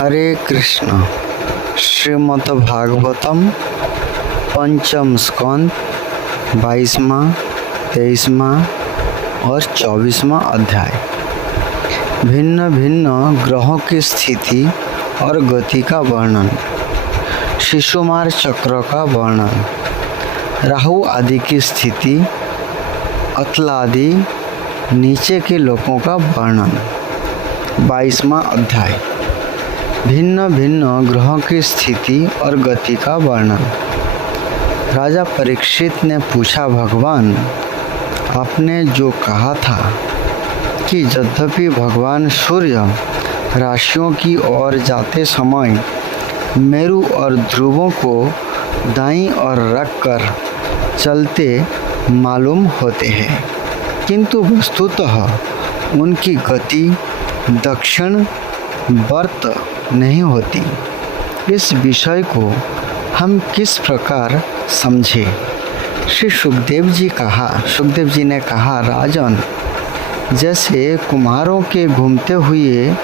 हरे कृष्ण। श्रीमद्भागवतम पंचम स्कंद 22वां 23वां और 24वां अध्याय। भिन्न भिन्न ग्रहों की स्थिति और गति का वर्णन, शिशुमार चक्र का वर्णन, राहु आदि की स्थिति, अतलादि नीचे के लोकों का वर्णन। 22वां अध्याय। भिन्न भिन्न ग्रहों की स्थिति और गति का वर्णन। राजा परीक्षित ने पूछा, भगवान आपने जो कहा था कि यद्यपि भगवान सूर्य राशियों की ओर जाते समय मेरु और ध्रुवों को दाईं ओर रखकर चलते मालूम होते हैं, किंतु वस्तुतः उनकी गति दक्षिण वर्त नहीं होती। इस विषय को हम किस प्रकार समझें? श्री सुखदेव जी ने कहा, राजन, जैसे कुम्हारों के घूमते हुए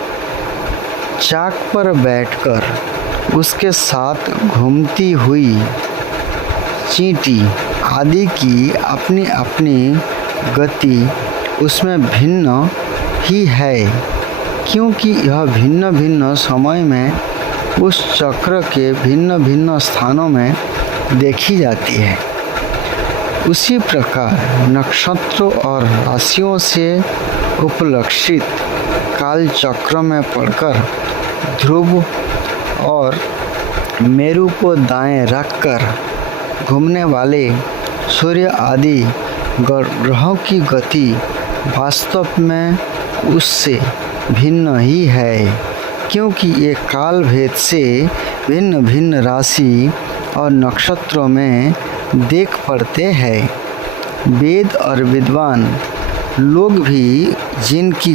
चाक पर बैठकर उसके साथ घूमती हुई चींटी आदि की अपनी अपनी गति उसमें भिन्न ही है, क्योंकि यह भिन्न भिन्न समय में उस चक्र के भिन्न भिन्न स्थानों में देखी जाती है। उसी प्रकार नक्षत्रों और राशियों से उपलक्षित काल चक्र में पड़कर ध्रुव और मेरु को दाएं रखकर घूमने वाले सूर्य आदि ग्रहों की गति वास्तव में उससे भिन्न ही है, क्योंकि ये काल भेद से भिन्न भिन्न राशि और नक्षत्रों में देख पड़ते हैं। वेद और विद्वान लोग भी जिनकी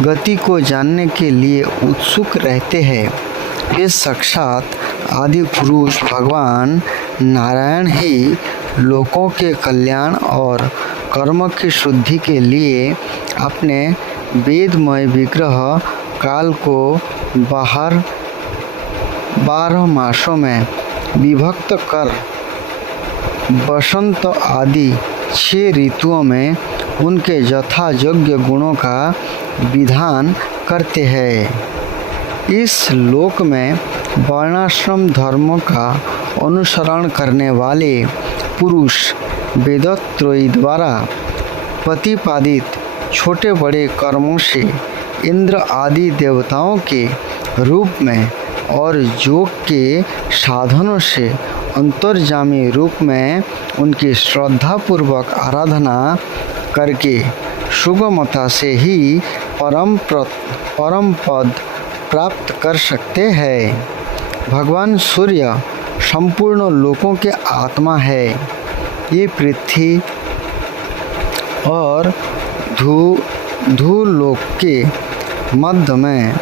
गति को जानने के लिए उत्सुक रहते हैं, वे साक्षात आदि पुरुष भगवान नारायण ही लोगों के कल्याण और कर्म की शुद्धि के लिए अपने वेदमय विग्रह काल को 12 मासों में विभक्त कर वसंत आदि 6 ऋतुओं में उनके यथायोग्य गुणों का विधान करते हैं। इस लोक में वर्णाश्रम धर्मों का अनुसरण करने वाले पुरुष वेदत्रयी द्वारा प्रतिपादित छोटे बड़े कर्मों से इंद्र आदि देवताओं के रूप में और योग के साधनों से अंतर्जामी रूप में उनकी श्रद्धापूर्वक आराधना करके सुगमता से ही परम पद प्राप्त कर सकते हैं। भगवान सूर्य संपूर्ण लोकों के आत्मा है। ये पृथ्वी और धूलोक के मध्य में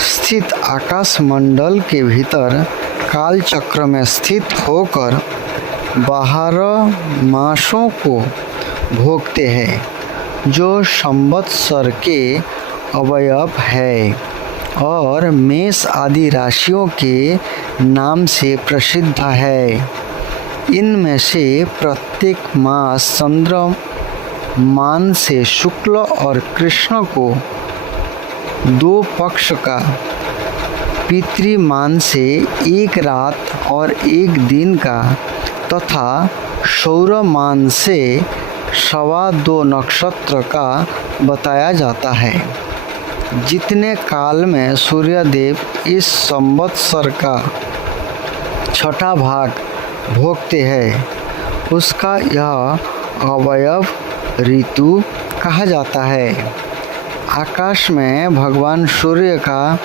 स्थित आकाश मंडल के भीतर काल चक्र में स्थित होकर 12 मासों को भोगते हैं, जो संवत्सर के अवयव है और मेष आदि राशियों के नाम से प्रसिद्ध है। इनमें से प्रत्येक मास चंद्रमान से शुक्ल और कृष्ण को 2 पक्ष का, पितृमान से 1 रात और 1 दिन का तथा सौरमान से 2.25 नक्षत्र का बताया जाता है। जितने काल में सूर्यदेव इस संवत्सर का 6ठा भाग भोगते हैं, उसका यह अवयव ऋतु कहा जाता है। आकाश में भगवान सूर्य का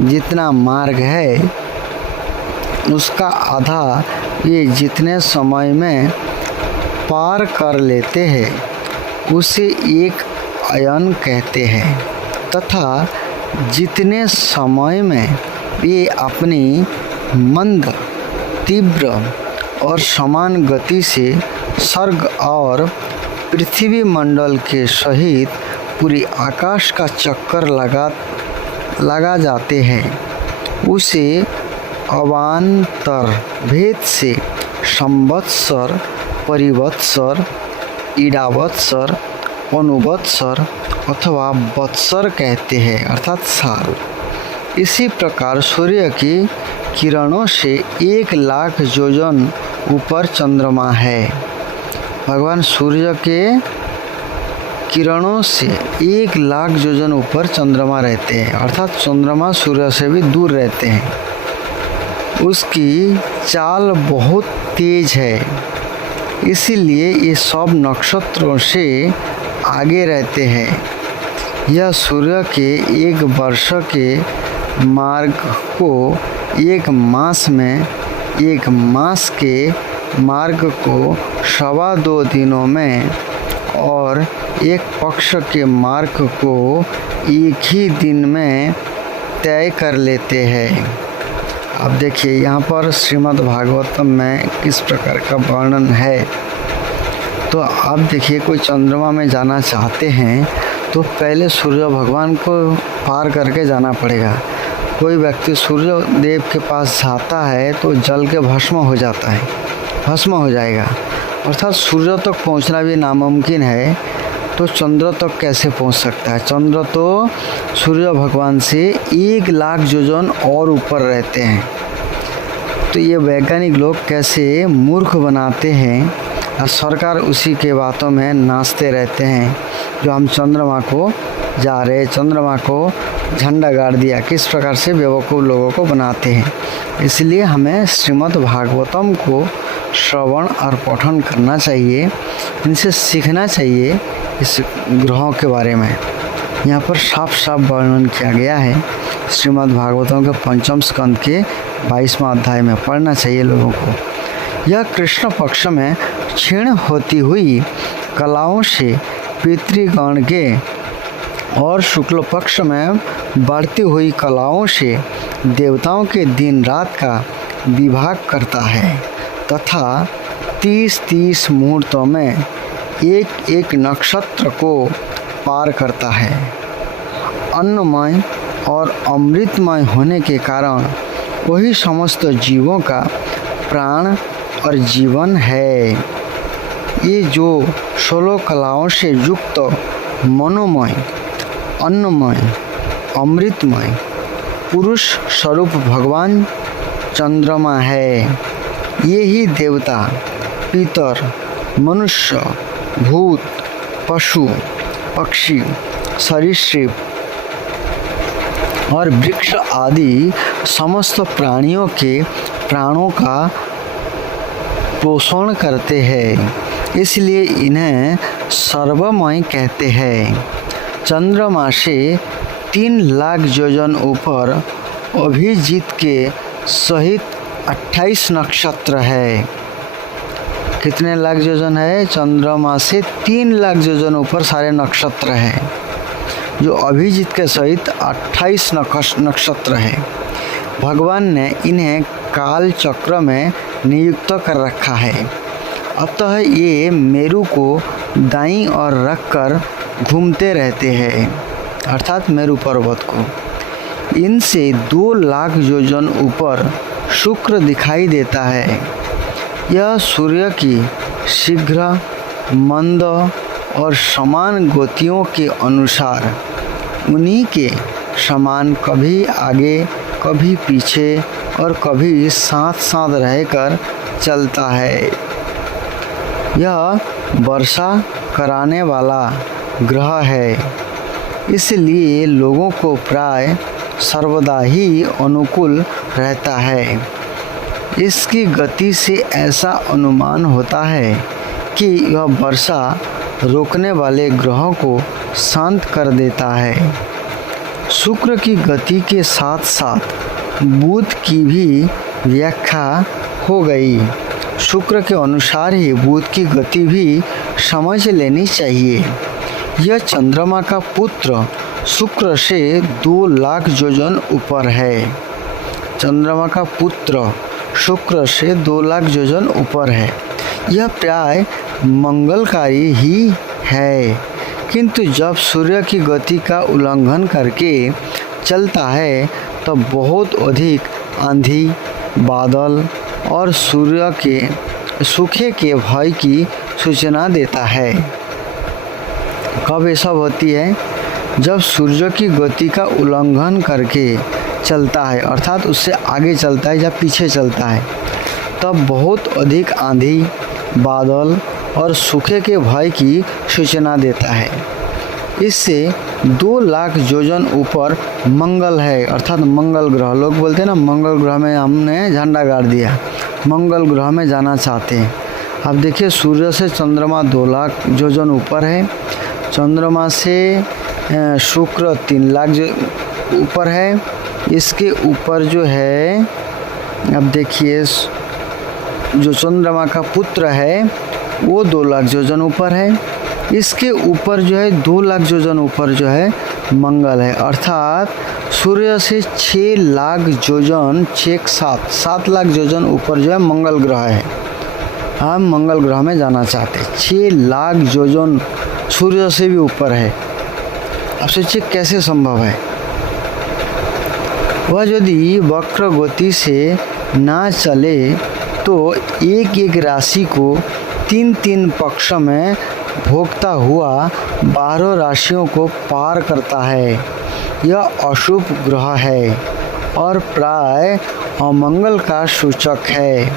जितना मार्ग है, उसका आधा ये जितने समय में पार कर लेते हैं, उसे एक अयन कहते हैं, तथा जितने समय में ये अपनी मंद, तीव्र और समान गति से स्वर्ग और पृथ्वी मंडल के सहित पूरी आकाश का चक्कर लगा जाते हैं उसे अवान्तर भेद से संवत्सर, परिवत्सर, ईडावत्सर, अनुवत्सर अथवा वत्सर कहते हैं, अर्थात साल। इसी प्रकार सूर्य की किरणों से 1,00,000 योजन ऊपर चंद्रमा है। भगवान सूर्य के किरणों से 1,00,000 योजन ऊपर चंद्रमा रहते हैं, अर्थात चंद्रमा सूर्य से भी दूर रहते हैं। उसकी चाल बहुत तेज है, इसीलिए ये सब नक्षत्रों से आगे रहते हैं। यह सूर्य के एक वर्ष के मार्ग को 1 मास में, 1 मास के मार्ग को 2.25 दिनों में और 1 पक्ष के मार्ग को 1 ही दिन में तय कर लेते हैं। अब देखिए यहाँ पर श्रीमद् भागवतम में किस प्रकार का वर्णन है। तो आप देखिए, कोई चंद्रमा में जाना चाहते हैं तो पहले सूर्य भगवान को पार करके जाना पड़ेगा। कोई व्यक्ति सूर्य देव के पास जाता है तो जल के भस्म हो जाता है, भस्म हो जाएगा, अर्थात सूर्य तक पहुंचना भी नामुमकिन है। तो चंद्र तक कैसे पहुंच सकता है? चंद्र तो सूर्य भगवान से 1,00,000 योजन और ऊपर रहते हैं। तो ये वैज्ञानिक लोग कैसे मूर्ख बनाते हैं और सरकार उसी के बातों में नाचते रहते हैं, जो हम चंद्रमा को जा रहे, चंद्रमा को झंडा गाड़ दिया, किस प्रकार से बेवकूफ़ लोगों को बनाते हैं। इसलिए हमें श्रीमद् भागवतम को श्रवण और पठन करना चाहिए, इनसे सीखना चाहिए इस ग्रहों के बारे में। यहाँ पर साफ साफ वर्णन किया गया है। श्रीमद् भागवतम के 5वें स्कंद के 22वां अध्याय में पढ़ना चाहिए लोगों को। यह कृष्ण पक्ष में क्षीण होती हुई कलाओं से पितृगण के और शुक्ल पक्ष में बढ़ती हुई कलाओं से देवताओं के दिन रात का विभाग करता है तथा 30-30 मुहूर्तों में एक एक नक्षत्र को पार करता है। अन्नमय और अमृतमय होने के कारण वही समस्त जीवों का प्राण और जीवन है। ये जो 16 कलाओं से युक्त मनोमय, अन्नमय, अमृतमय पुरुष स्वरूप भगवान चंद्रमा है। ये ही देवता, पितर, मनुष्य, भूत, पशु, पक्षी, सरीसृप और वृक्ष आदि समस्त प्राणियों के प्राणों का पोषण करते हैं, इसलिए इन्हें सर्वमय कहते हैं। चंद्रमा से 3,00,000 योजन ऊपर अभिजीत के सहित 28 नक्षत्र है। कितने लाख योजन है? चंद्रमा से 3,00,000 योजन ऊपर सारे नक्षत्र हैं, जो अभिजीत के सहित 28 नक्षत्र है। भगवान ने इन्हें काल चक्र में नियुक्त कर रखा है, अतः ये मेरु को दाईं ओर रखकर घूमते रहते हैं, अर्थात मेरु पर्वत को। इनसे 2,00,000 योजन ऊपर शुक्र दिखाई देता है। यह सूर्य की शीघ्र, मंद और समान गतियों के अनुसार उन्हीं के समान कभी आगे, कभी पीछे और कभी साथ साथ रहकर चलता है। यह वर्षा कराने वाला ग्रह है, इसलिए लोगों को प्राय सर्वदा ही अनुकूल रहता है। इसकी गति से ऐसा अनुमान होता है कि यह वर्षा रोकने वाले ग्रहों को शांत कर देता है। शुक्र की गति के साथ साथ बुध की भी व्याख्या हो गई। शुक्र के अनुसार ही बुध की गति भी समझ लेनी चाहिए। यह चंद्रमा का पुत्र शुक्र से 2,00,000 योजन ऊपर है। चंद्रमा का पुत्र शुक्र से 2,00,000 योजन ऊपर है। यह प्राय मंगलकारी ही है, किंतु जब सूर्य की गति का उल्लंघन करके चलता है तो बहुत अधिक आंधी, बादल और सूर्य के सूखे के भय की सूचना देता है। कब ऐसा होती है? जब सूर्य की गति का उल्लंघन करके चलता है, अर्थात उससे आगे चलता है या पीछे चलता है, तब बहुत अधिक आंधी, बादल और सूखे के भय की सूचना देता है। इससे 2 लाख योजन ऊपर मंगल है, अर्थात मंगल ग्रह, लोग बोलते हैं ना मंगल ग्रह में हमने झंडा गाड़ दिया, मंगल ग्रह में जाना चाहते हैं। अब देखिए सूर्य से चंद्रमा 2 लाख योजन ऊपर है, चंद्रमा से शुक्र 3 लाख ऊपर है, इसके ऊपर जो है, अब देखिए जो चंद्रमा का पुत्र है वो 2 लाख योजन ऊपर है, इसके ऊपर जो है 2 लाख योजन ऊपर जो है मंगल है, अर्थात सूर्य से 6 लाख योजन 7 लाख योजन ऊपर जो है मंगल ग्रह है। हम मंगल ग्रह में जाना चाहते हैं, 6 लाख योजन सूर्य से भी ऊपर है। अब सोचिए कैसे संभव है? वह यदि वक्र गति से ना चले तो एक एक राशि को 3 पक्ष में भोगता हुआ 12 राशियों को पार करता है। यह अशुभ ग्रह है और प्राय अमंगल का सूचक है।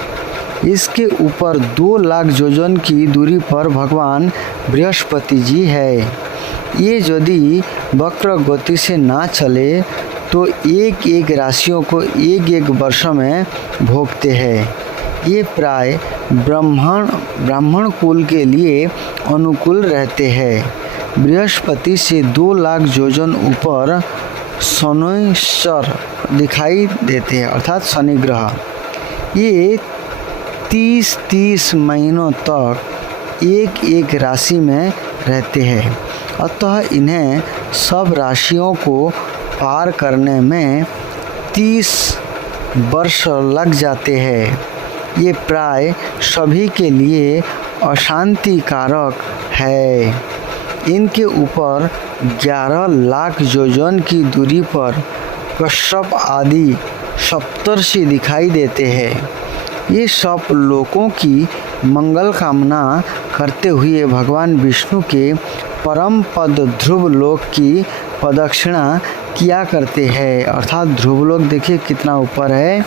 इसके ऊपर 2 लाख योजन की दूरी पर भगवान बृहस्पति जी है। ये यदि वक्र गति से ना चले तो एक एक राशियों को एक एक वर्ष में भोगते हैं। ये प्राय ब्राह्मण कुल के लिए अनुकूल रहते हैं। बृहस्पति से 2 लाख योजन ऊपर शनैश्चर दिखाई देते हैं, अर्थात शनि ग्रह। ये 30 महीनों तक एक एक राशि में रहते हैं, अतः इन्हें सब राशियों को पार करने में 30 वर्ष लग जाते हैं। ये प्राय सभी के लिए अशांति कारक है। इनके ऊपर 11 लाख योजन की दूरी पर कश्यप आदि सप्तर्षि दिखाई देते हैं। ये सब लोगों की मंगल कामना करते हुए भगवान विष्णु के परम पद ध्रुव लोक की प्रदक्षिणा किया करते हैं, अर्थात ध्रुव लोक देखिए कितना ऊपर है।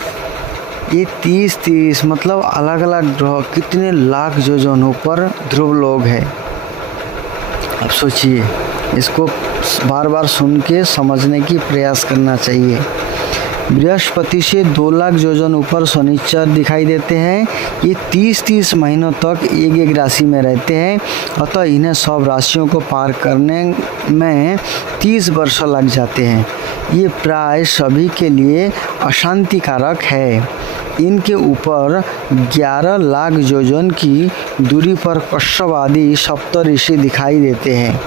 ये 30 मतलब अलग अलग ग्रह कितने लाख योजन ऊपर ध्रुव लोक है। अब सोचिए, इसको बार बार सुन के समझने की प्रयास करना चाहिए। बृहस्पति से 2 लाख योजन ऊपर शनिचर दिखाई देते हैं। ये 30 महीनों तक एक एक राशि में रहते हैं, अतः इन्हें सब राशियों को पार करने में 30 वर्ष लग जाते हैं। ये प्राय सभी के लिए अशांति कारक है। इनके ऊपर 11 लाख योजन की दूरी पर कश्यप आदि सप्तऋषि दिखाई देते हैं।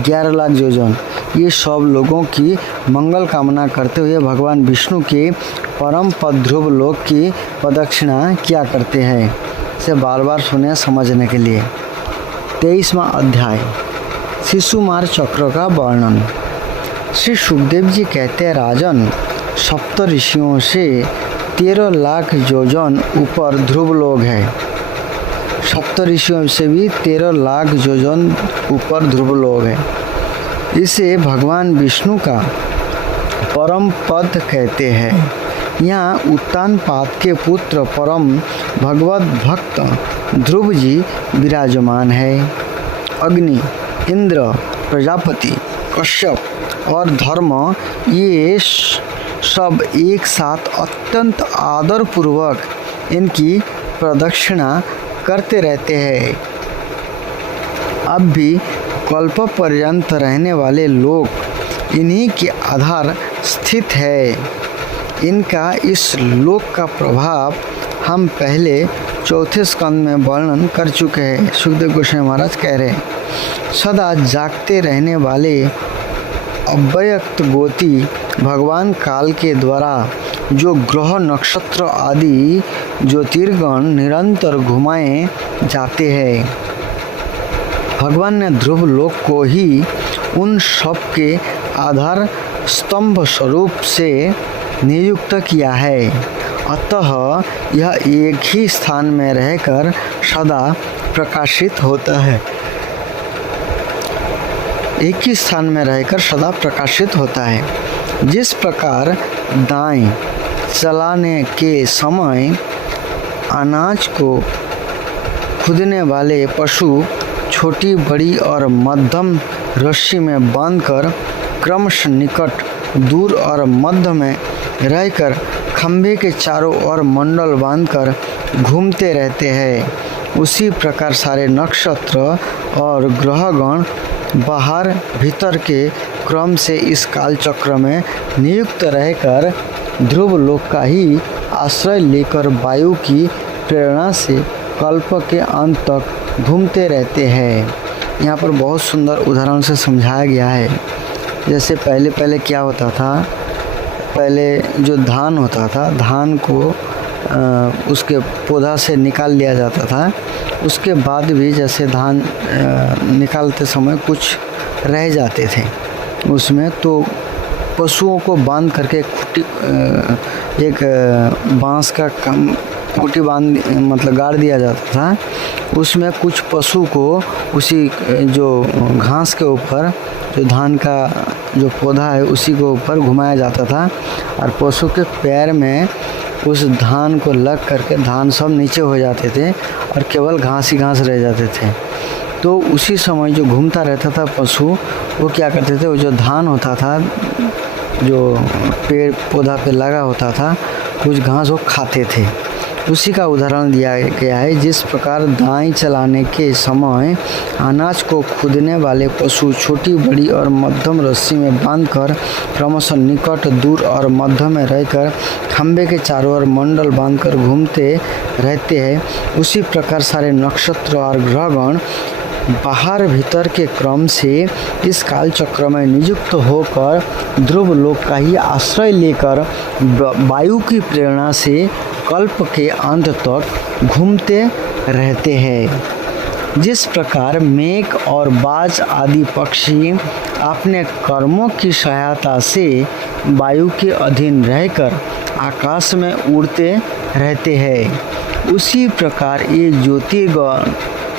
11 लाख योजन, ये सब लोगों की मंगल कामना करते हुए भगवान विष्णु के परम पद ध्रुव लोक की प्रदक्षिणा किया करते हैं। इसे बार बार सुने समझने के लिए। 23वां अध्याय, शिशुमार चक्र का वर्णन। श्री सुखदेव जी कहते हैं, राजन, सप्त ऋषियों से 13 लाख योजन ऊपर ध्रुव लोक है। सप्त ऋषियों से भी 13 लाख योजन ऊपर ध्रुव लोक है। इसे भगवान विष्णु का परम पद कहते हैं। यहाँ उत्तानपाद के पुत्र परम भगवत भक्त ध्रुव जी विराजमान है। अग्नि, इंद्र, प्रजापति, कश्यप और धर्म ये सब एक साथ अत्यंत आदरपूर्वक इनकी प्रदक्षिणा करते रहते हैं। अब भी कल्प पर्यंत रहने वाले लोग इन्हीं के आधार स्थित है। इनका इस लोक का प्रभाव हम पहले 4थे स्कंद में वर्णन कर चुके हैं। सुखदेव गोस्वामी महाराज कह रहे हैं, सदा जागते रहने वाले अव्यक्त गोति भगवान काल के द्वारा जो ग्रह नक्षत्र आदि ज्योतिर्गण निरंतर घुमाए जाते हैं, भगवान ने ध्रुव लोक को ही उन सब के आधार स्तंभ स्वरूप से नियुक्त किया है। अतः यह एक ही स्थान में रहकर सदा प्रकाशित होता है। एक ही स्थान में रहकर सदा प्रकाशित होता है। जिस प्रकार दाएं चलाने के समय अनाज को खुदने वाले पशु छोटी, बड़ी और मध्यम रस्सी में बांधकर क्रमशः निकट, दूर और मध्य में रहकर खंभे के चारों ओर मंडल बांधकर घूमते रहते हैं, उसी प्रकार सारे नक्षत्र और ग्रहगण बाहर भीतर के क्रम से इस कालचक्र में नियुक्त रहकर ध्रुव लोक का ही आश्रय लेकर वायु की प्रेरणा से कल्प के अंत तक घूमते रहते हैं। यहाँ पर बहुत सुंदर उदाहरण से समझाया गया है। जैसे पहले क्या होता था, पहले जो धान होता था, धान को उसके पौधा से निकाल लिया जाता था। उसके बाद भी जैसे धान निकालते समय कुछ रह जाते थे उसमें, तो पशुओं को बांध करके एक बांस का खूंटी बांध मतलब गाड़ दिया जाता था। उसमें कुछ पशु को उसी जो घास के ऊपर, जो धान का जो पौधा है उसी के ऊपर घुमाया जाता था और पशु के पैर में उस धान को लग करके धान सब नीचे हो जाते थे और केवल घास ही घास रह जाते थे। तो उसी समय जो घूमता रहता था पशु, वो क्या करते थे, वो जो धान होता था, जो पेड़ पौधा पे लगा होता था, कुछ घास वो खाते थे। उसी का उदाहरण दिया गया है। जिस प्रकार दाएं चलाने के समय अनाज को खुदने वाले पशु छोटी, बड़ी और मध्यम रस्सी में बांधकर क्रमशः निकट, दूर और मध्य में रहकर खंभे के चारों ओर मंडल बांधकर घूमते रहते हैं, उसी प्रकार सारे नक्षत्र और ग्रहगण बाहर भीतर के क्रम से इस काल चक्र में नियुक्त होकर ध्रुव लोक का ही आश्रय लेकर वायु की प्रेरणा से कल्प के अंत तक घूमते रहते हैं। जिस प्रकार मेघ और बाज आदि पक्षी अपने कर्मों की सहायता से वायु के अधीन रहकर आकाश में उड़ते रहते हैं, उसी प्रकार ये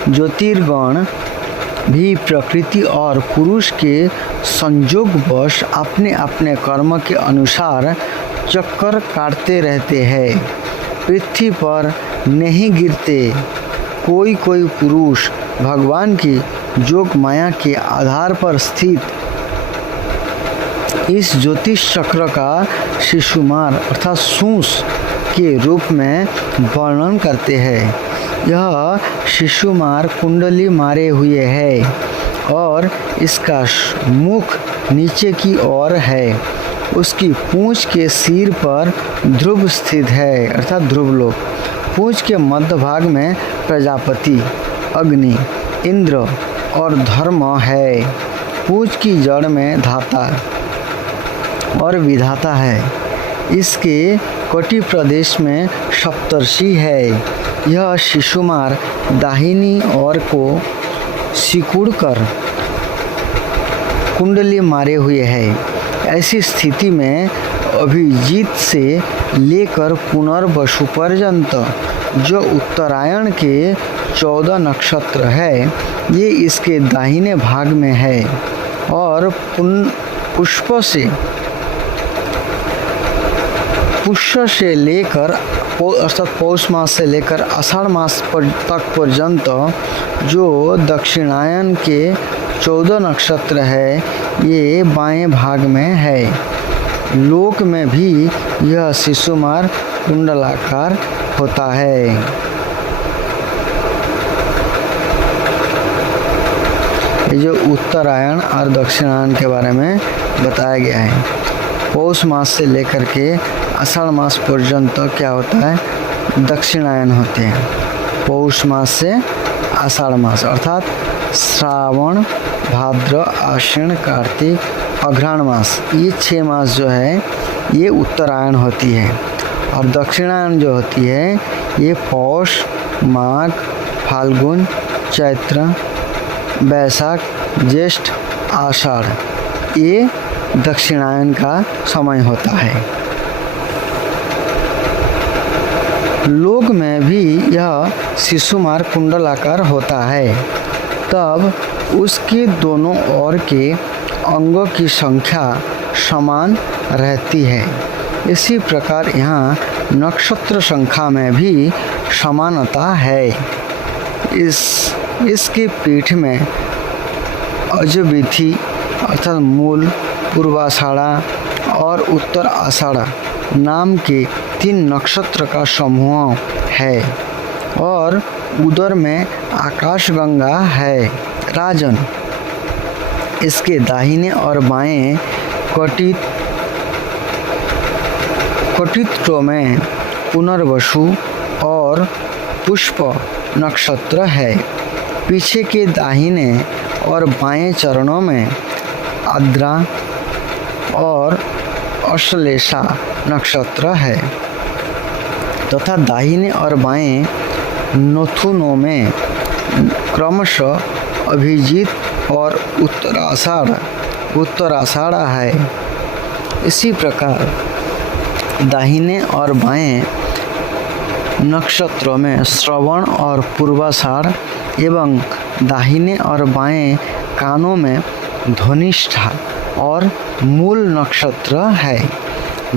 ज्योतिर्गण भी प्रकृति और पुरुष के संयोगवश अपने अपने कर्म के अनुसार चक्कर काटते रहते हैं। पृथ्वी पर नहीं गिरते। कोई पुरुष भगवान की जोग माया के आधार पर स्थित इस ज्योतिष चक्र का शिशुमार अर्थात सूस के रूप में वर्णन करते हैं। यह शिशुमार कुंडली मारे हुए है और इसका मुख नीचे की ओर है। उसकी पूंछ के सिर पर ध्रुव स्थित है अर्थात ध्रुवलोक। पूंछ के मध्य भाग में प्रजापति, अग्नि, इंद्र और धर्म है। पूंछ की जड़ में धाता और विधाता है। इसके कटी प्रदेश में सप्तर्षि है। यह शिशुमार दाहिनी ओर को सिकुड़ कर कुंडली मारे हुए है। ऐसी स्थिति में अभिजीत से लेकर पुनर्वसु पर्यंत जो उत्तरायण के 14 नक्षत्र है, ये इसके दाहिने भाग में है और पुष्य से लेकर अर्थात पौष मास से लेकर आषाढ़ मास तक पर्यंत जो दक्षिणायन के 14 नक्षत्र है, ये बाएं भाग में है। लोक में भी यह शिशुमार कुंडलाकार होता है। ये जो उत्तरायण और दक्षिणायन के बारे में बताया गया है। पौष मास से लेकर के आषाढ़ मास पर्यंत क्या होता है, दक्षिणायन होते हैं। पौष मास से आषाढ़ मास अर्थात श्रावण, भाद्र, आश्विन, कार्तिक, अघ्राण मास, ये 6 मास जो है ये उत्तरायण होती है। और दक्षिणायन जो होती है ये पौष, माघ, फाल्गुन, चैत्र, बैसाख, ज्येष्ठ, आषाढ़, ये दक्षिणायन का समय होता है। लोक में भी यह शिशुमार कुंडलाकार होता है, तब उसके दोनों ओर के अंगों की संख्या समान रहती है। इसी प्रकार यहाँ नक्षत्र संख्या में भी समानता है। इसकी पीठ में अजविथि अर्थात मूल, पूर्वाषाढ़ा और उत्तर आषाढ़ा नाम के 3 नक्षत्र का समूह है और उदर में आकाशगंगा है। राजन, इसके दाहिने और बाएं कटित्व में पुनर्वसु और पुष्प नक्षत्र है। पीछे के दाहिने और बाएं चरणों में आद्रा और अश्लेषा नक्षत्र है तथा दाहिने और बाएं नथुनों में क्रमशः अभिजीत और उत्तराषाढ़ा है। इसी प्रकार दाहिने और बाएं नक्षत्रों में श्रवण और पूर्वाषाढ़ एवं दाहिने और बाएं कानों में धनिष्ठा और मूल नक्षत्र है।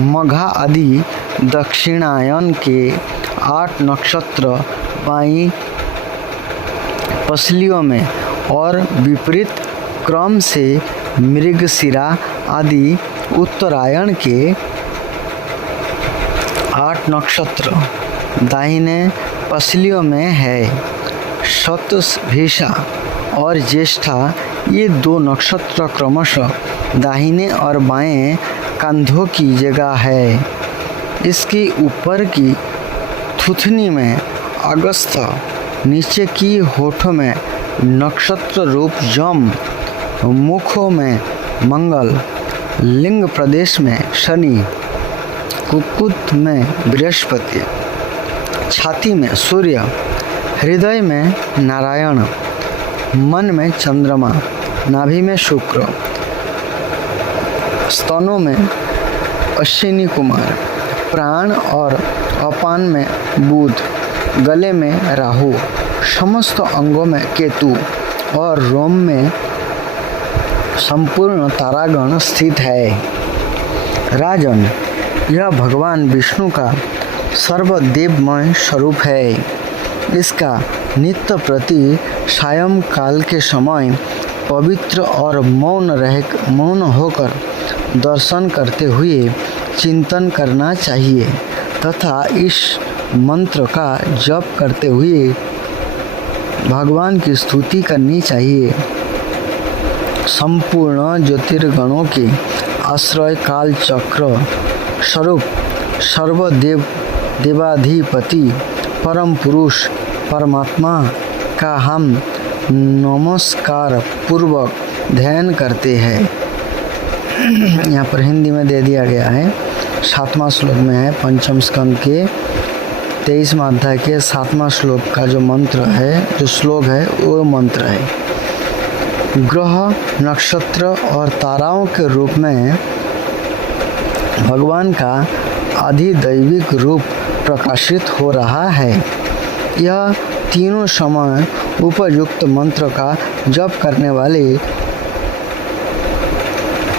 मघा आदि दक्षिणायन के 8 नक्षत्र बाईं पसलियों में और विपरीत क्रम से मृगशिरा आदि उत्तरायण के 8 नक्षत्र दाहिने पसलियों में है। शतभिषा और ज्येष्ठा ये 2 नक्षत्र क्रमशः दाहिने और बाएं कंधों की जगह है। इसकी ऊपर की थुथनी में अगस्त्य, नीचे की होठों में नक्षत्र रूप जम, मुखों में मंगल, लिंग प्रदेश में शनि, कुक्कुट में बृहस्पति, छाती में सूर्य, हृदय में नारायण, मन में चंद्रमा, नाभि में शुक्र, स्तनों में अश्विनी कुमार, प्राण और अपान में बुध, गले में राहु, समस्त अंगों में केतु और रोम में संपूर्ण तारागण स्थित है। राजन, यह भगवान विष्णु का सर्वदेवमय स्वरूप है। इसका नित्य प्रति सायंकाल के समय पवित्र और मौन होकर दर्शन करते हुए चिंतन करना चाहिए तथा इस मंत्र का जप करते हुए भगवान की स्तुति करनी चाहिए। संपूर्ण ज्योतिर्गणों के आश्रय काल चक्र स्वरूप देवाधिपति परम पुरुष परमात्मा का हम नमस्कार पूर्वक ध्यान करते हैं। यहाँ पर हिंदी में दे दिया गया है। 7वां श्लोक में है, पंचम स्कंद के 23वां अध्याय के 7वां श्लोक का जो मंत्र है, जो श्लोक है, वो मंत्र है। ग्रह, नक्षत्र और ताराओं के रूप में भगवान का आधिदैविक रूप प्रकाशित हो रहा है। यह तीनों समय उपयुक्त मंत्र का जप करने वाले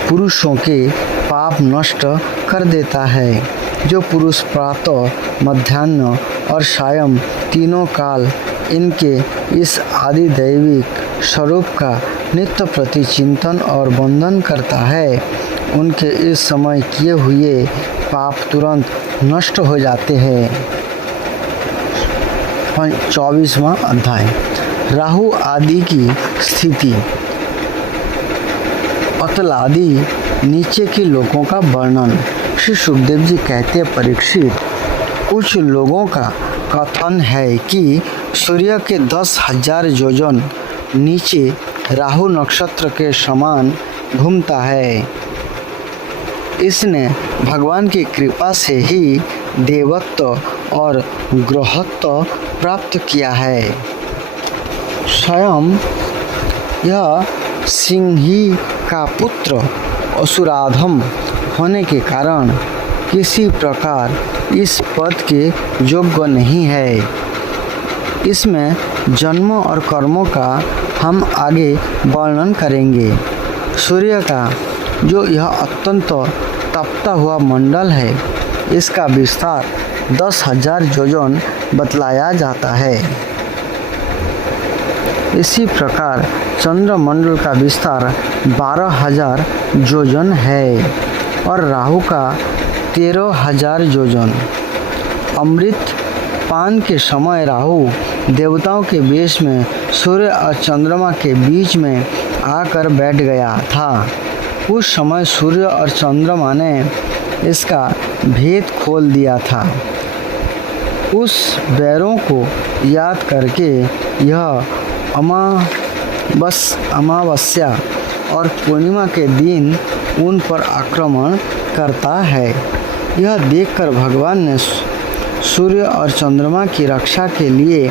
पुरुषों के पाप नष्ट कर देता है। जो पुरुष प्रातः, मध्याह्न और सायं तीनों काल इनके इस आदिदैविक स्वरूप का नित्य प्रति चिंतन और वंदन करता है, उनके इस समय किए हुए पाप तुरंत नष्ट हो जाते हैं। 24वां अध्याय, राहु आदि की स्थिति। अतल आदि नीचे के लोगों का वर्णन। श्री सुखदेव जी कहते हैं, परीक्षित, कुछ लोगों का कथन है कि सूर्य के 10,000 योजन नीचे राहु नक्षत्र के समान घूमता है। इसने भगवान की कृपा से ही देवत्व और ग्रहत्व प्राप्त किया है। स्वयं यह सिंही का पुत्र असुराधम होने के कारण किसी प्रकार इस पद के योग्य नहीं है। इसमें जन्मों और कर्मों का हम आगे वर्णन करेंगे। सूर्य का जो यह अत्यंत तपता हुआ मंडल है, इसका विस्तार 10,000 योजन बतलाया जाता है। इसी प्रकार चंद्रमंडल का विस्तार 12,000 योजन है और राहु का 13,000 योजन। अमृत पान के समय राहु देवताओं के वेश में सूर्य और चंद्रमा के बीच में आकर बैठ गया था। उस समय सूर्य और चंद्रमा ने इसका भेद खोल दिया था। उस बैरों को याद करके यह अमावस्या और पूर्णिमा के दिन उन पर आक्रमण करता है। यह देखकर भगवान ने सूर्य और चंद्रमा की रक्षा के लिए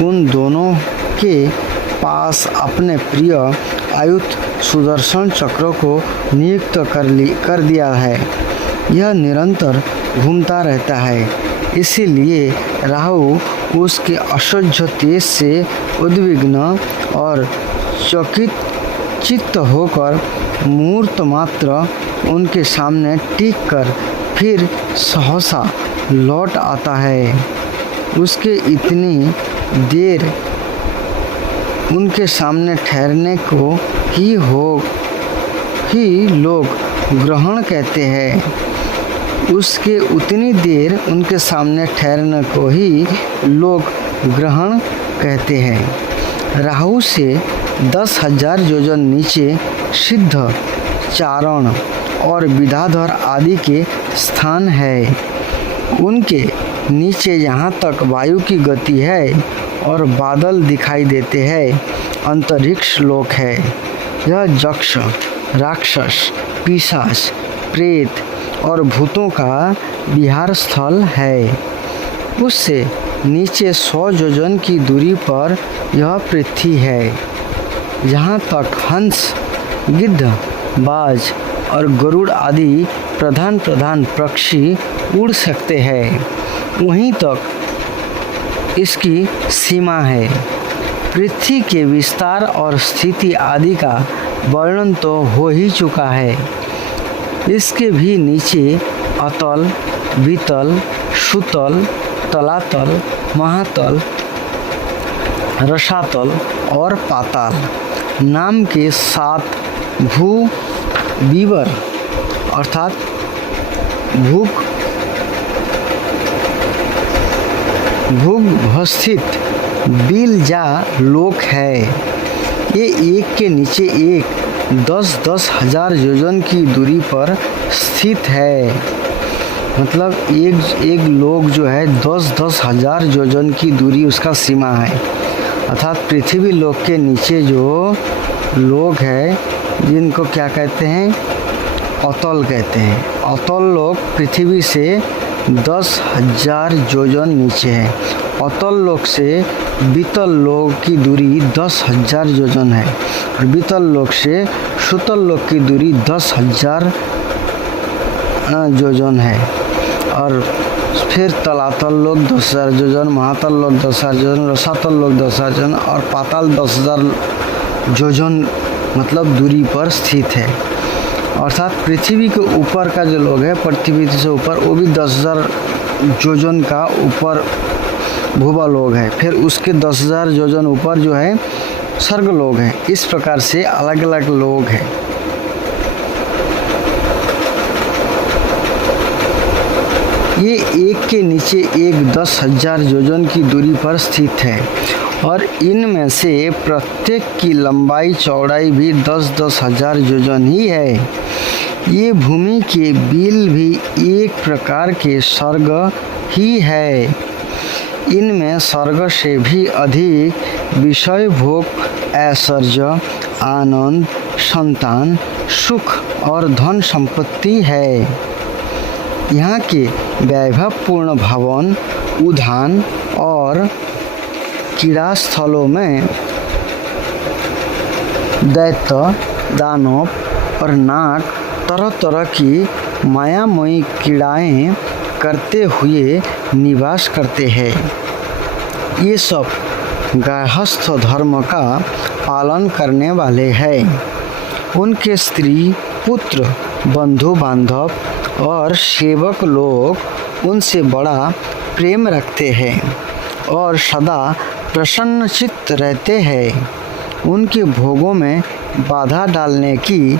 उन दोनों के पास अपने प्रिय आयुध सुदर्शन चक्र को नियुक्त कर दिया है। यह निरंतर घूमता रहता है, इसीलिए राहु उसके असह्य तेज से उद्विग्न और चकित चित्त होकर मूर्त मात्र उनके सामने टिक कर फिर सहसा लौट आता है। उसके इतनी देर उनके सामने ठहरने को ही लोग ग्रहण कहते हैं। उसके उतनी देर उनके सामने ठहरने को ही लोग ग्रहण कहते हैं। राहु से 10,000 योजन नीचे सिद्ध, चारण और विद्याधर आदि के स्थान है। उनके नीचे यहाँ तक वायु की गति है और बादल दिखाई देते हैं, अंतरिक्ष लोक है। यह यक्ष, राक्षस, पिशाच, प्रेत और भूतों का विहार स्थल है। उससे नीचे 100 योजन की दूरी पर यह पृथ्वी है। जहाँ तक हंस, गिद्ध, बाज और गरुड़ आदि प्रधान पक्षी उड़ सकते हैं, वहीं तक इसकी सीमा है। पृथ्वी के विस्तार और स्थिति आदि का वर्णन तो हो ही चुका है। इसके भी नीचे अतल, वितल, सुतल, तलातल, महातल, रसातल और पाताल नाम के 7 भूविवर अर्थात भूगर्भस्थित बिलजा लोक है। ये एक के नीचे एक 10,000 योजन की दूरी पर स्थित है। मतलब एक लोक जो है 10,000 योजन की दूरी उसका सीमा है। अर्थात पृथ्वी लोक के नीचे जो लोक है, जिनको क्या कहते हैं, अतल कहते हैं। अतल लोक पृथ्वी से 10,000 योजन नीचे है। अतल लोक से बीतल लोक की दूरी 10,000 योजन है और बीतल लोक से सुतल लोक की दूरी 10,000 योजन है। और फिर तलातल लोक 10,000 योजन, महातल लोक 10,000 योजन, रसातल लोक 10,000 योजन और पाताल 10,000 योजन मतलब दूरी पर स्थित है। अर्थात पृथ्वी के ऊपर का जो लोग है, पृथ्वी से ऊपर, वो भी 10,000 योजन का ऊपर भूवा लोग है। फिर उसके 10,000 योजन ऊपर जो है स्वर्ग लोग हैं। इस प्रकार से अलग अलग लोग हैं। ये एक के नीचे एक 10,000 योजन की दूरी पर स्थित है और इनमें से प्रत्येक की लंबाई चौड़ाई भी 10,000 योजन ही है। ये भूमि के बिल भी एक प्रकार के स्वर्ग ही है। इनमें स्वर्ग से भी अधिक विषय भोग, ऐश्वर्य, आनंद, संतान, सुख और धन संपत्ति है। यहाँ के वैभवपूर्ण भवन, उद्यान और क्रीड़ा स्थलों में दैत्य, दानव और नाग तरह तरह की मायामयी क्रीड़ाएं करते हुए निवास करते हैं। ये सब गृहस्थ धर्म का पालन करने वाले हैं। उनके स्त्री, पुत्र, बंधु बांधव और सेवक लोग उनसे बड़ा प्रेम रखते हैं और सदा प्रसन्नचित्त रहते हैं। उनके भोगों में बाधा डालने की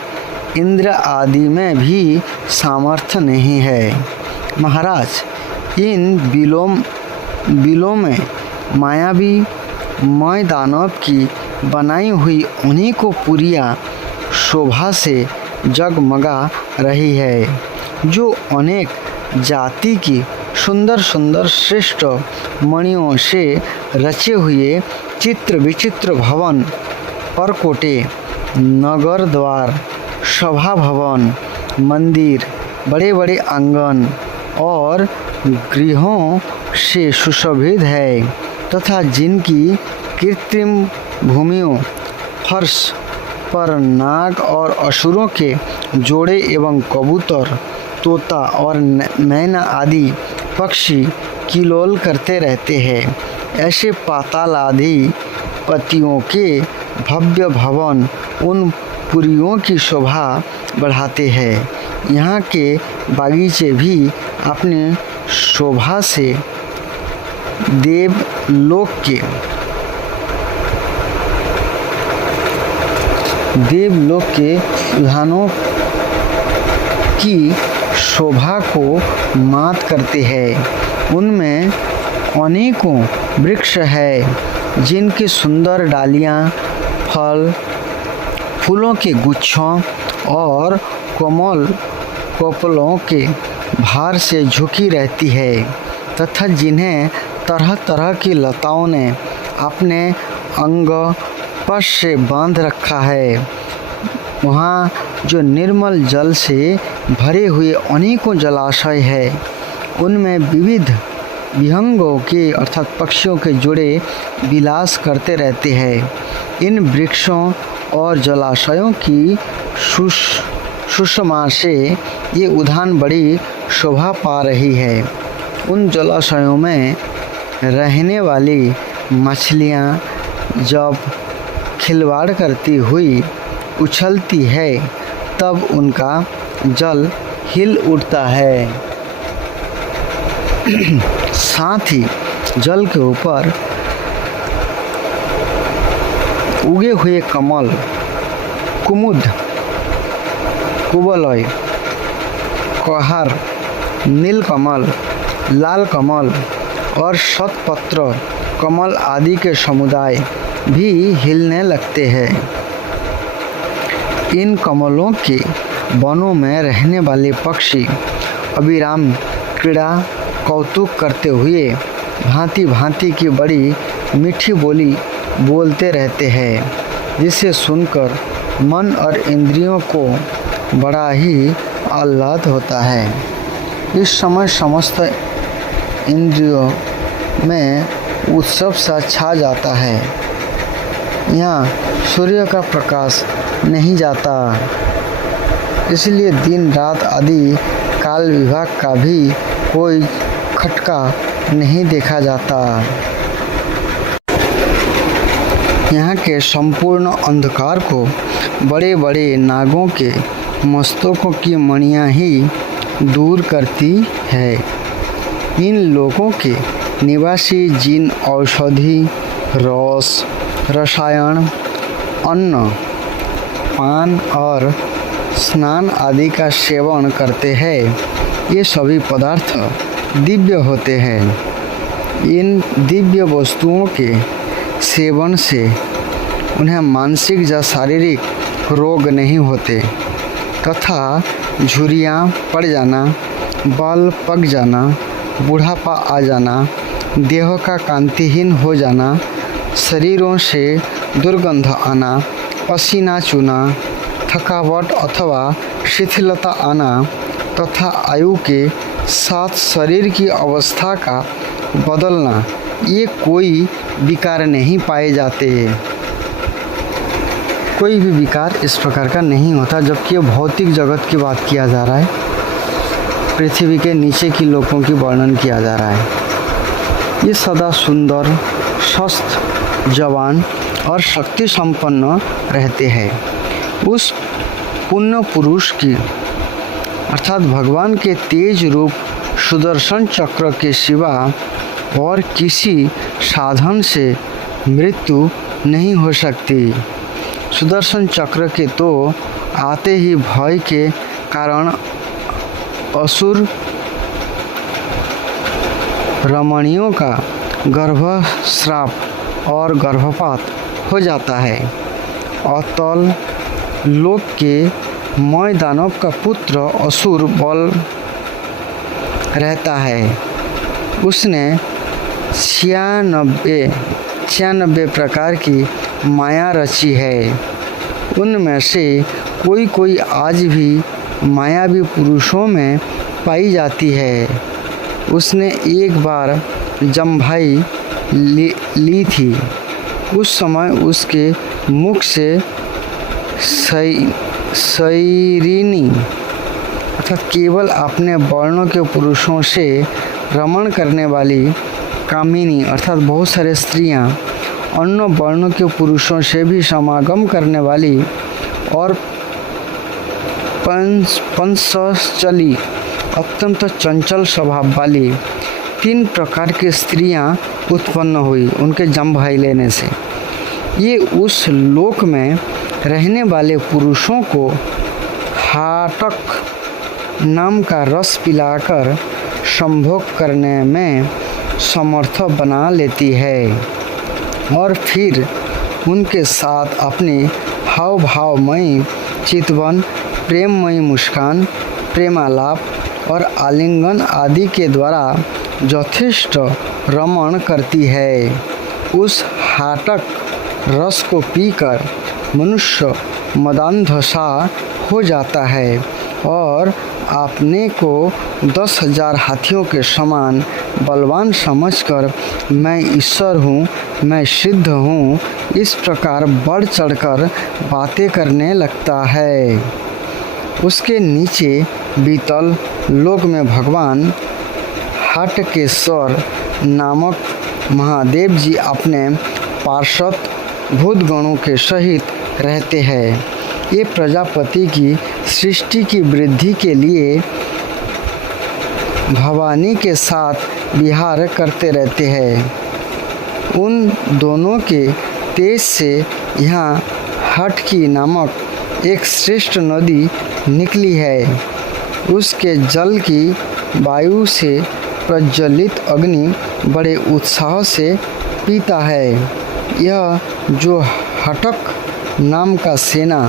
इंद्र आदि में भी सामर्थ्य नहीं है। महाराज, इन बिलों में मायावी मय दानव की बनाई हुई उन्हीं को पुरिया शोभा से जगमगा रही है, जो अनेक जाति की सुंदर सुंदर श्रेष्ठ मणियों से रचे हुए चित्र विचित्र भवन, परकोटे, नगर द्वार, सभा भवन, मंदिर, बड़े बड़े आंगन और गृहों से सुशोभित है तथा जिनकी कृत्रिम भूमियों फर्श पर नाग और असुरों के जोड़े एवं कबूतर, तोता और मैना आदि पक्षी किलोल करते रहते हैं। ऐसे पातालादि पतियों के भव्य भवन उन पुरियों की शोभा बढ़ाते हैं। यहाँ के बागीचे भी अपने शोभा से देवलोक के उद्यानों की शोभा को मात करते हैं। उनमें अनेकों वृक्ष है जिनकी सुंदर डालियाँ फूलों के गुच्छों और कमलों के भार से झुकी रहती है तथा जिन्हें तरह तरह की लताओं ने अपने अंग पश से बांध रखा है। वहाँ जो निर्मल जल से भरे हुए अनेकों जलाशय है, उनमें विविध विहंगों के अर्थात पक्षियों के जोड़े विलास करते रहते हैं। इन वृक्षों और जलाशयों की सुषमा से ये उद्यान बड़ी शोभा पा रही है। उन जलाशयों में रहने वाली मछलियाँ जब खिलवाड़ करती हुई उछलती है तब उनका जल हिल उठता है। साथ ही जल के ऊपर उगे हुए कमल, कुमुद, कुबलय, कहार, नीलकमल, लाल कमल और शतपत्र कमल आदि के समुदाय भी हिलने लगते हैं। इन कमलों के वनों में रहने वाले पक्षी अविराम क्रीड़ा कौतुक करते हुए भांति भांति की बड़ी मीठी बोली बोलते रहते हैं, जिसे सुनकर मन और इंद्रियों को बड़ा ही आह्लाद होता है। इस समय समस्त इंद्रियों में उत्सव सा छा जाता है। यहाँ सूर्य का प्रकाश नहीं जाता, इसलिए दिन रात आदि काल विभाग का भी कोई खटका नहीं देखा जाता। यहाँ के संपूर्ण अंधकार को बड़े बड़े नागों के मस्तकों की मणियाँ ही दूर करती है। इन लोगों के निवासी जिन औषधि, रस, रसायन, अन्न, पान और स्नान आदि का सेवन करते हैं, ये सभी पदार्थ दिव्य होते हैं। इन दिव्य वस्तुओं के सेवन से उन्हें मानसिक या शारीरिक रोग नहीं होते तथा झुर्रियाँ पड़ जाना, बाल पक जाना, बुढ़ापा आ जाना, देह का कांतिहीन हो जाना, शरीरों से दुर्गंध आना, पसीना चूना, थकावट अथवा शिथिलता आना तथा आयु के साथ शरीर की अवस्था का बदलना, ये कोई विकार नहीं पाए जाते। कोई भी विकार इस प्रकार का नहीं होता, जबकि ये भौतिक जगत की बात किया जा रहा है, पृथ्वी के नीचे की लोगों की वर्णन किया जा रहा है। ये सदा सुंदर, स्वस्थ, जवान और शक्ति संपन्न रहते हैं। उस पुण्य पुरुष की अर्थात भगवान के तेज रूप सुदर्शन चक्र के सिवा और किसी साधन से मृत्यु नहीं हो सकती। सुदर्शन चक्र के तो आते ही भय के कारण असुर रमणियों का गर्भस्राव और गर्भपात हो जाता है। अतल लोक के मय दानव का पुत्र असुर बल रहता है। उसने 96 प्रकार की माया रची है। उनमें से कोई आज भी मायावी पुरुषों में पाई जाती है। उसने एक बार जम्भाई ली थी। उस समय उसके मुख से शरीरिणी अर्थात केवल अपने वर्णों के पुरुषों से रमण करने वाली कामिनी अर्थात बहुत सारे स्त्रियां, अन्य वर्णों के पुरुषों से भी समागम करने वाली और पंचचली अत्यंत चंचल स्वभाव वाली 3 प्रकार की स्त्रियां उत्पन्न हुई उनके जम्भाई लेने से। ये उस लोक में रहने वाले पुरुषों को हाटक नाम का रस पिलाकर संभोग करने में समर्थ बना लेती है और फिर उनके साथ अपनी हाव भावमयी चितवन, प्रेममयी मुस्कान, प्रेमालाप और आलिंगन आदि के द्वारा यथेष्ट रमण करती है। उस हाटक रस को पीकर मनुष्य मदान्ध सा हो जाता है और अपने को 10,000 हाथियों के समान बलवान समझकर मैं ईश्वर हूँ, मैं सिद्ध हूँ, इस प्रकार बढ़ चढ़कर बातें करने लगता है। उसके नीचे बीतल लोक में भगवान हाटकेश्वर नामक महादेव जी अपने पार्षद भूतगणों के सहित रहते हैं। ये प्रजापति की सृष्टि की वृद्धि के लिए भवानी के साथ विहार करते रहते हैं। उन दोनों के तेज से यहाँ हटकी नामक एक श्रेष्ठ नदी निकली है। उसके जल की वायु से प्रज्वलित अग्नि बड़े उत्साह से पीता है। यह जो हटक नाम का सेना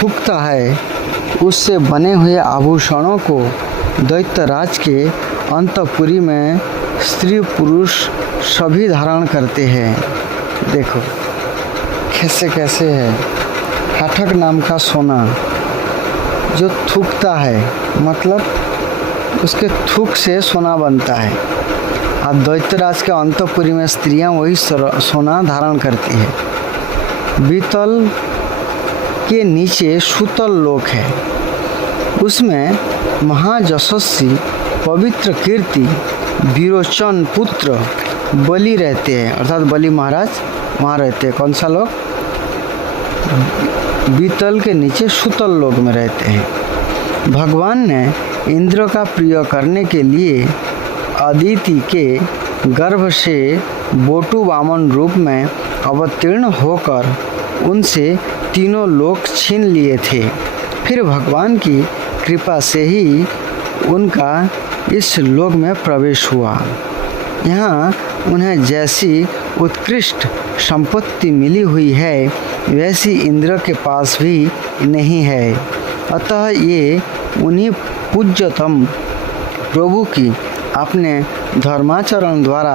थूकता है, उससे बने हुए आभूषणों को दैत्यराज के अंतःपुरी में स्त्री पुरुष सभी धारण करते हैं। देखो कैसे है। हटक नाम का सोना जो थूकता है, मतलब उसके थूक से सोना बनता है। और दैत्यराज के अंतःपुरी में स्त्रियां वही सोना धारण करती है। बीतल के नीचे सुतल लोक है। उसमें महायशस्वी पवित्र कीर्ति विरोचन पुत्र बलि रहते हैं, अर्थात बलि महाराज वहाँ रहते हैं। कौन सा लोक? बीतल के नीचे सुतल लोक में रहते हैं। भगवान ने इंद्र का प्रिय करने के लिए अदिति के गर्भ से बोटु वामन रूप में अवतीर्ण होकर उनसे तीनों लोक छीन लिए थे। फिर भगवान की कृपा से ही उनका इस लोक में प्रवेश हुआ। यहाँ उन्हें जैसी उत्कृष्ट संपत्ति मिली हुई है, वैसी इंद्र के पास भी नहीं है। अतः ये उन्हीं पूज्यतम प्रभु की अपने धर्माचरण द्वारा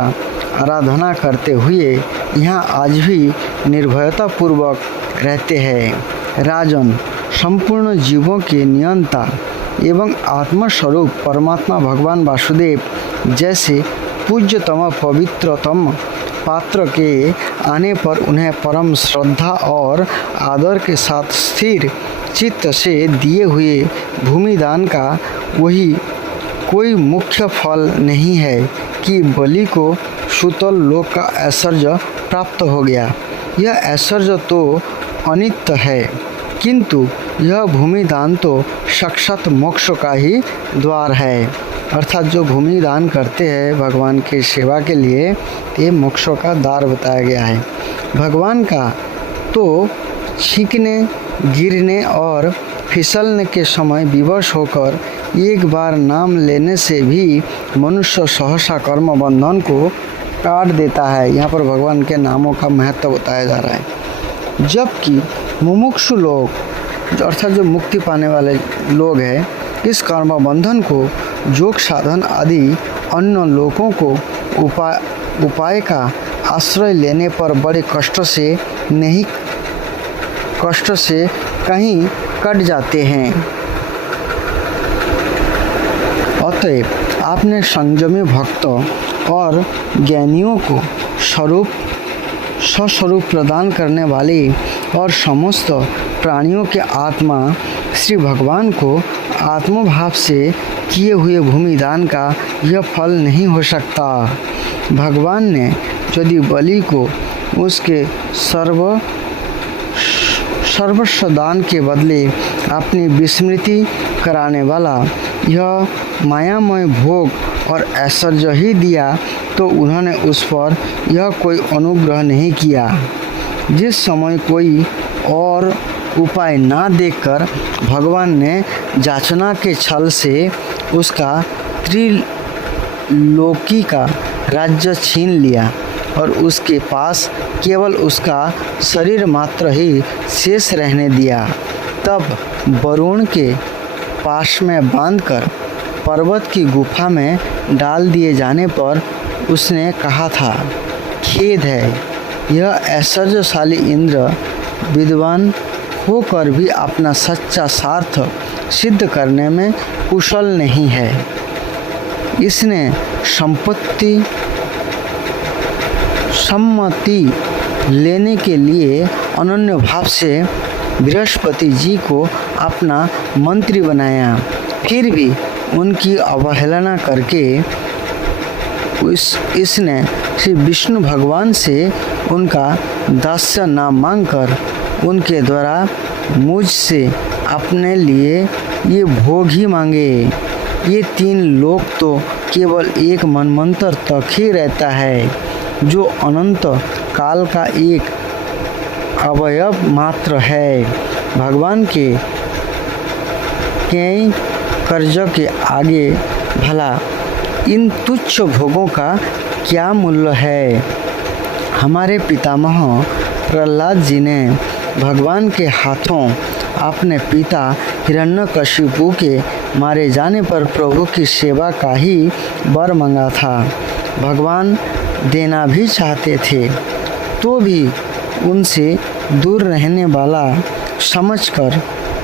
आराधना करते हुए यहाँ आज भी निर्भयता पूर्वक रहते हैं। राजन, संपूर्ण जीवों के नियंता एवं आत्मस्वरूप परमात्मा भगवान वासुदेव जैसे पूज्यतम पवित्रतम पात्र के आने पर उन्हें परम श्रद्धा और आदर के साथ स्थिर चित्त से दिए हुए भूमिदान का वही कोई मुख्य फल नहीं है कि बलि को सुतल लोक का ऐश्वर्य प्राप्त हो गया। यह ऐश्वर्य तो अनित्य है, किंतु यह भूमिदान तो साक्षात मोक्ष का ही द्वार है। अर्थात जो भूमि दान करते हैं भगवान की सेवा के लिए, ये मोक्ष का द्वार बताया गया है। भगवान का तो छींकने, गिरने और फिसलने के समय विवश होकर एक बार नाम लेने से भी मनुष्य सहसा कर्म बंधन को काट देता है। यहाँ पर भगवान के नामों का महत्व बताया जा रहा है। जबकि मुमुक्षु लोग अर्थात जो मुक्ति पाने वाले लोग हैं, इस कर्म बंधन को योग साधन आदि अन्य लोगों को उपाय का आश्रय लेने पर बड़े कष्ट से कहीं कट जाते हैं। अतएव आपने संयमी भक्तों और ज्ञानियों को स्वस्वरूप प्रदान करने वाले और समस्त प्राणियों के आत्मा श्री भगवान को आत्मभाव से किए हुए भूमिदान का यह फल नहीं हो सकता। भगवान ने यदि बलि को उसके सर्वस्व दान के बदले अपनी विस्मृति कराने वाला यह मायामय भोग और ऐश्वर्य ही दिया, तो उन्होंने उस पर यह कोई अनुग्रह नहीं किया। जिस समय कोई और उपाय ना देखकर भगवान ने याचना के छल से उसका त्रिलोकी का राज्य छीन लिया और उसके पास केवल उसका शरीर मात्र ही शेष रहने दिया, तब वरुण के पास में बांधकर पर्वत की गुफा में डाल दिए जाने पर उसने कहा था, खेद है, यह ऐश्वर्यशाली इंद्र विद्वान होकर भी अपना सच्चा स्वार्थ सिद्ध करने में कुशल नहीं है। इसने सम्मति लेने के लिए अनन्य भाव से बृहस्पति जी को अपना मंत्री बनाया, फिर भी उनकी अवहेलना करके इसने श्री विष्णु भगवान से उनका दास्य न मांगकर उनके द्वारा मुझसे अपने लिए ये भोग ही मांगे। ये तीन लोक तो केवल एक मनमंत्र तक ही रहता है, जो अनंत काल का एक अवयव मात्र है। भगवान के कई कर्ज के आगे भला इन तुच्छ भोगों का क्या मूल्य है। हमारे पितामह प्रहलाद जी ने भगवान के हाथों अपने पिता हिरण्यकशिपु के मारे जाने पर प्रभु की सेवा का ही वर मांगा था। भगवान देना भी चाहते थे, तो भी उनसे दूर रहने वाला समझकर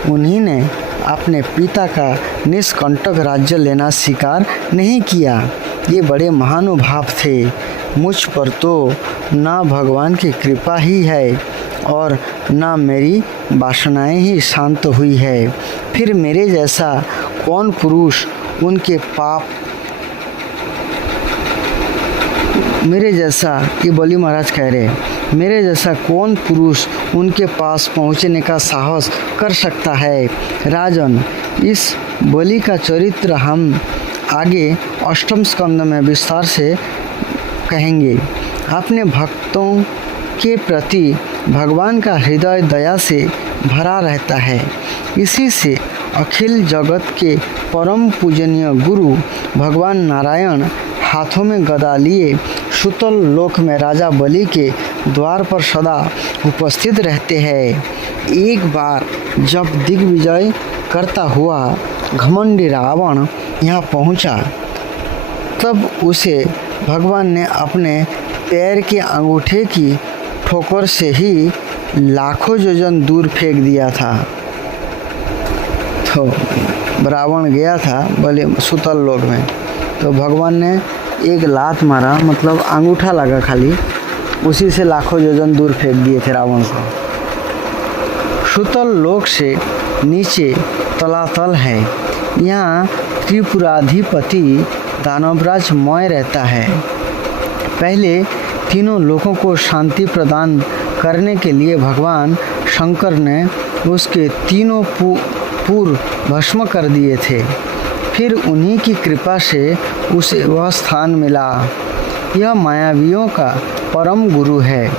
उन्हीं ने अपने पिता का निष्कंटक राज्य लेना स्वीकार नहीं किया। ये बड़े महानुभाव थे। मुझ पर तो ना भगवान की कृपा ही है और ना मेरी वासनाएं ही शांत हुई है। फिर मेरे जैसा कौन पुरुष उनके पाप मेरे जैसा ये बलि महाराज कह रहे हैं, मेरे जैसा कौन पुरुष उनके पास पहुंचने का साहस कर सकता है। राजन, इस बलि का चरित्र हम आगे अष्टम स्कंद में विस्तार से कहेंगे। अपने भक्तों के प्रति भगवान का हृदय दया से भरा रहता है। इसी से अखिल जगत के परम पूजनीय गुरु भगवान नारायण हाथों में गदा लिए सुतल लोक में राजा बलि के द्वार पर सदा उपस्थित रहते हैं। एक बार जब दिग्विजय करता हुआ घमंडी रावण यहाँ पहुँचा, तब उसे भगवान ने अपने पैर के अंगूठे की ठोकर से ही लाखों योजन दूर फेंक दिया था। तो रावण गया था बलि सुतल लोक में, तो भगवान ने एक लात मारा, मतलब अंगूठा लगा खाली, उसी से लाखों योजन दूर फेंक दिए थे रावण को। सुतल लोक से नीचे तलातल है। यहाँ त्रिपुराधिपति दानवराज मय रहता है। पहले तीनों लोगों को शांति प्रदान करने के लिए भगवान शंकर ने उसके तीनों पूर्व भस्म कर दिए थे। फिर उन्हीं की कृपा से उसे वह स्थान मिला। यह मायावियों का परम गुरु है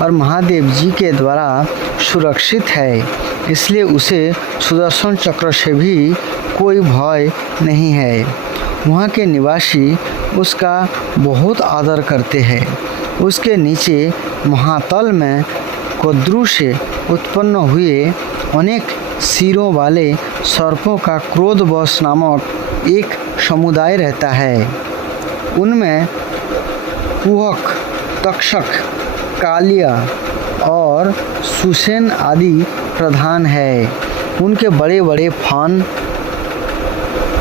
और महादेव जी के द्वारा सुरक्षित है, इसलिए उसे सुदर्शन चक्र से भी कोई भय नहीं है। वहाँ के निवासी उसका बहुत आदर करते हैं। उसके नीचे महातल में कोद्रु से उत्पन्न हुए अनेक सिरों वाले सर्पों का क्रोधवश नामक एक समुदाय रहता है। उनमें कुहक, तक्षक, कालिया और सुसेन आदि प्रधान है। उनके बड़े बड़े फन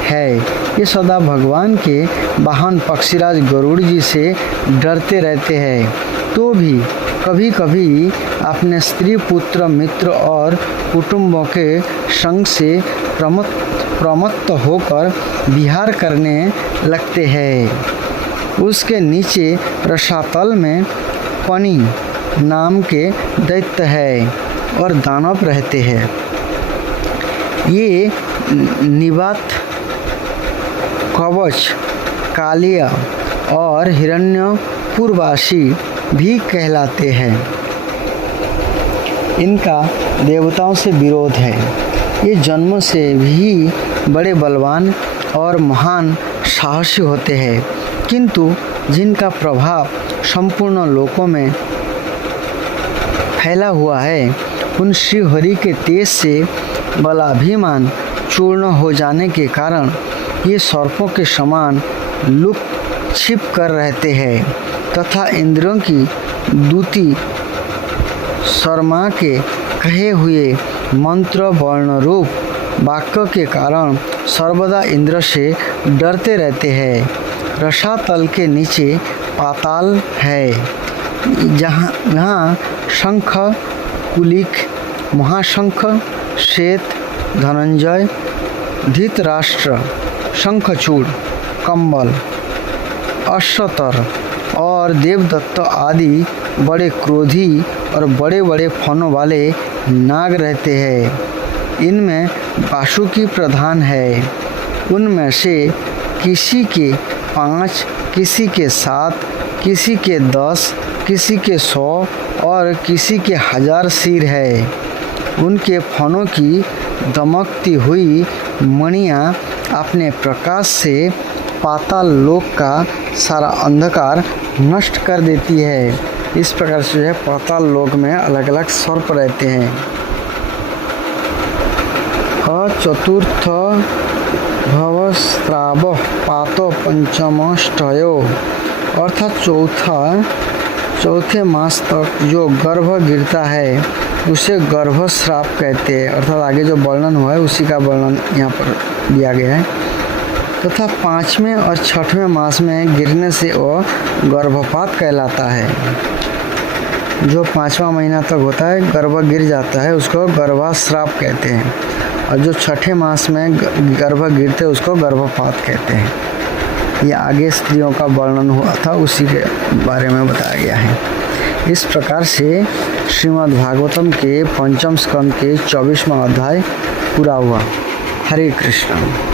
है। ये सदा भगवान के वाहन पक्षीराज गरुड़ जी से डरते रहते हैं, तो भी कभी कभी अपने स्त्री, पुत्र, मित्र और कुटुंबों के संग से प्रमत्त होकर विहार करने लगते हैं। उसके नीचे रसातल में पनी नाम के दैत्य है और दानव रहते हैं। ये निवात, कवच, कालिया और हिरण्यपुरवासी भी कहलाते हैं। इनका देवताओं से विरोध है। ये जन्म से भी बड़े बलवान और महान साहसी होते हैं, किंतु जिनका प्रभाव संपूर्ण लोकों में फैला हुआ है, उन श्री हरि के तेज से बलाभिमान चूर्ण हो जाने के कारण ये सर्पों के समान लुक छिप कर रहते हैं तथा इंद्रियों की दूती शर्मा के कहे हुए मंत्र वर्ण रूप वाक्य के कारण सर्वदा इंद्र से डरते रहते हैं। रसातल के नीचे पाताल है, जहाँ शंख, कुलिक, महाशंख, श्वेत, धनंजय, धृतराष्ट्र, शंखचूड़, कंबल, अश्वतर और देवदत्त आदि बड़े क्रोधी और बड़े बड़े फनों वाले नाग रहते हैं। इनमें वासुकी प्रधान है। उनमें से किसी के 5, किसी के 7, किसी के 10, किसी के 100 और किसी के 1000 सिर है। उनके फनों की दमकती हुई मणियाँ अपने प्रकाश से पाताल लोक का सारा अंधकार नष्ट कर देती है। इस प्रकार से है पाताल लोक में अलग अलग सर्प रहते हैं। चतुर्थ भवस्राव पातो पंचमष्टयो, अर्थात चौथे मास तक जो गर्भ गिरता है उसे गर्भस्राव कहते हैं। अर्थात आगे जो वर्णन हुआ है उसी का वर्णन यहाँ पर दिया गया है। तथा 5वें और 6वें मास में गिरने से वह गर्भपात कहलाता है। जो 5वां महीना तक होता है गर्भ गिर जाता है उसको गर्भास्राव कहते हैं, और जो 6ठे मास में गर्भ गिरते हैं उसको गर्भपात कहते हैं। ये आगे स्त्रियों का वर्णन हुआ था उसी के बारे में बताया गया है। इस प्रकार से श्रीमद् भागवतम के 5म स्कंद के 24वां अध्याय पूरा हुआ। हरे कृष्ण।